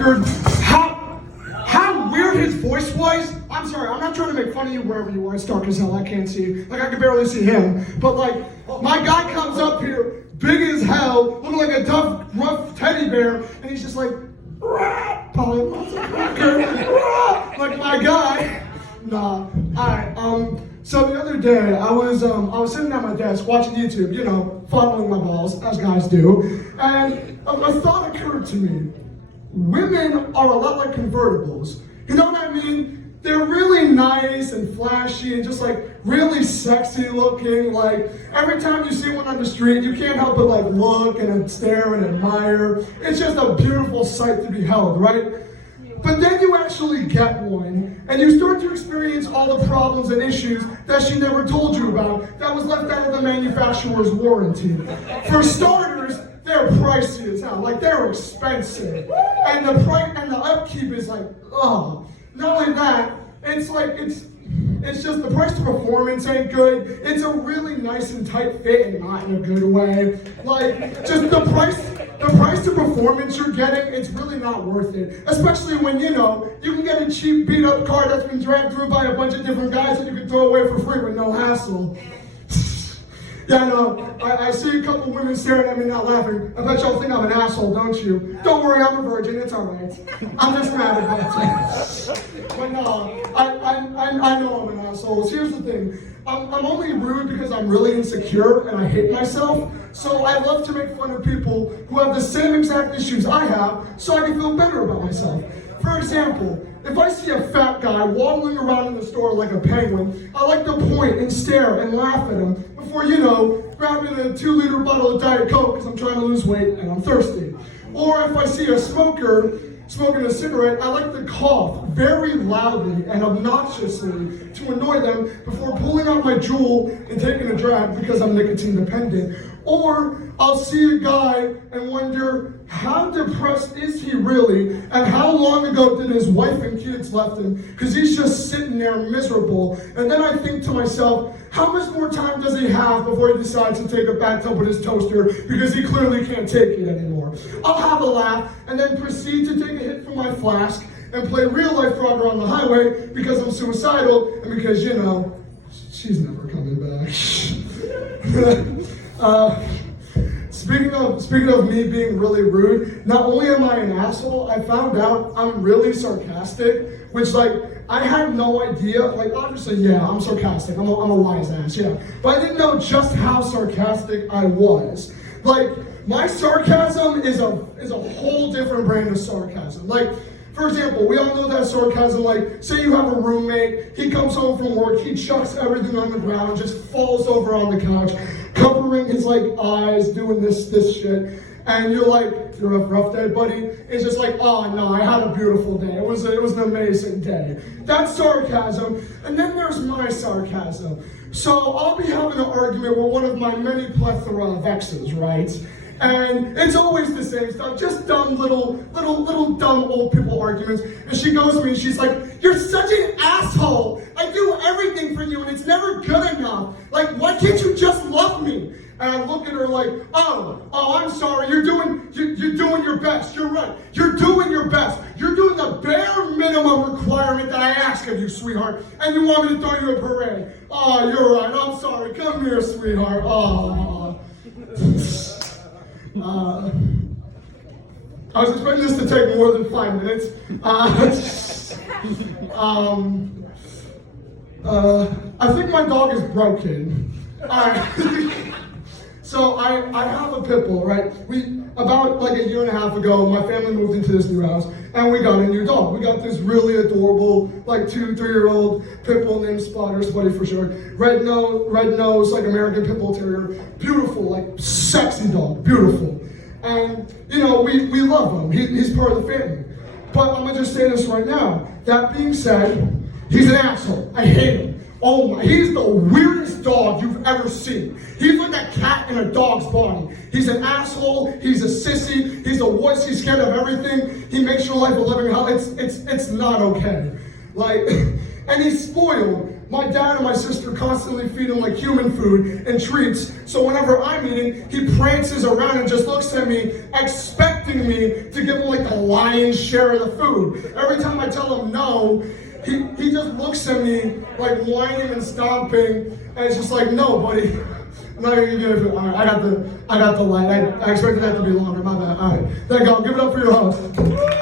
How weird his voice was. I'm sorry, I'm not trying to make fun of you wherever you are. It's dark as hell, I can't see you. Like, I can barely see him. But like, my guy comes up here, big as hell, looking like a tough, rough teddy bear, and he's just like, Palma, like my guy. Nah, alright, so the other day, I was sitting at my desk watching YouTube, you know, fondling my balls, as guys do, and a thought occurred to me. Women are a lot like convertibles. You know what I mean? They're really nice and flashy and just like really sexy looking. Like every time you see one on the street, you can't help but like look and stare and admire. It's just a beautiful sight to behold, right? But then you actually get one and you start to experience all the problems and issues that she never told you about that was left out of the manufacturer's warranty. For starters, they're pricey as hell, like they're expensive. And the price and the upkeep is like, oh. Not only that, it's like, it's just the price to performance ain't good. It's a really nice and tight fit and not in a good way. Like, just the price to performance you're getting, it's really not worth it. Especially when, you know, you can get a cheap beat up car that's been dragged through by a bunch of different guys that you can throw away for free with no hassle. Yeah, no, I see a couple women staring at me now laughing. I bet y'all think I'm an asshole, don't you? Don't worry, I'm a virgin, it's alright. I'm just mad about it. But no, I know I'm an asshole. So here's the thing. I'm only rude because I'm really insecure and I hate myself. So I love to make fun of people who have the same exact issues I have so I can feel better about myself. For example, if I see a fat guy waddling around in the store like a penguin, I like to point and stare and laugh at him before, you know, grabbing a 2-liter bottle of Diet Coke because I'm trying to lose weight and I'm thirsty. Or if I see a smoker smoking a cigarette, I like to cough very loudly and obnoxiously to annoy them before pulling out my Juul and taking a drag because I'm nicotine dependent. Or I'll see a guy and wonder, how depressed is he really? And how long ago did his wife and kids left him? Because he's just sitting there miserable. And then I think to myself, how much more time does he have before he decides to take a bathtub with his toaster because he clearly can't take it anymore? I'll have a laugh and then proceed to take a hit from my flask and play real life Frogger on the highway because I'm suicidal and because, you know, she's never coming back. Speaking of me being really rude, not only am I an asshole, I found out I'm really sarcastic, which like, I had no idea, like obviously, yeah, I'm sarcastic, I'm a wise ass, yeah, but I didn't know just how sarcastic I was. Like, my sarcasm is a whole different brand of sarcasm. Like, for example, we all know that sarcasm, like, say you have a roommate, he comes home from work, he chucks everything on the ground, just falls over on the couch, covering his, like, eyes, doing this shit, and you're like, you're a rough day, buddy? It's just like, oh no, I had a beautiful day, it was an amazing day. That's sarcasm, and then there's my sarcasm. So I'll be having an argument with one of my many plethora of exes, right? And it's always the same stuff, just dumb little dumb old people arguments. And she goes to me and she's like, you're such an asshole. I do everything for you and it's never good enough. Like, why can't you just love me? And I look at her like, oh, I'm sorry, you're doing your best, you're right. You're doing your best. You're doing the bare minimum requirement that I ask of you, sweetheart. And you want me to throw you a parade. Oh, you're right, I'm sorry, come here, sweetheart. Oh. I was expecting this to take more than 5 minutes. I think my dog is broken. Alright. So I have a pit bull, right? About like a year and a half ago, my family moved into this new house and we got a new dog. We got this really adorable, like 2-3-year-old pit bull named Spuddy for short. Red nose, like American pit bull terrier. Beautiful, like sexy dog, beautiful. And you know, we love him. He's part of the family. But I'm gonna just say this right now. That being said, he's an asshole. I hate him. Oh my, he's the weirdest dog you've ever seen. He's like a cat in a dog's body. He's an asshole, he's a sissy, he's a wuss, he's scared of everything. He makes your life a living hell. It's not okay. Like, and he's spoiled. My dad and my sister constantly feed him like human food and treats. So whenever I'm eating, he prances around and just looks at me expecting expecting me to give him like the lion's share of the food. Every time I tell him no, he just looks at me like whining and stomping, and it's just like, no, buddy. I'm not gonna give you anything. All right, I got the light. I expected that to be longer. My bad. All right, there you go. Give it up for your host.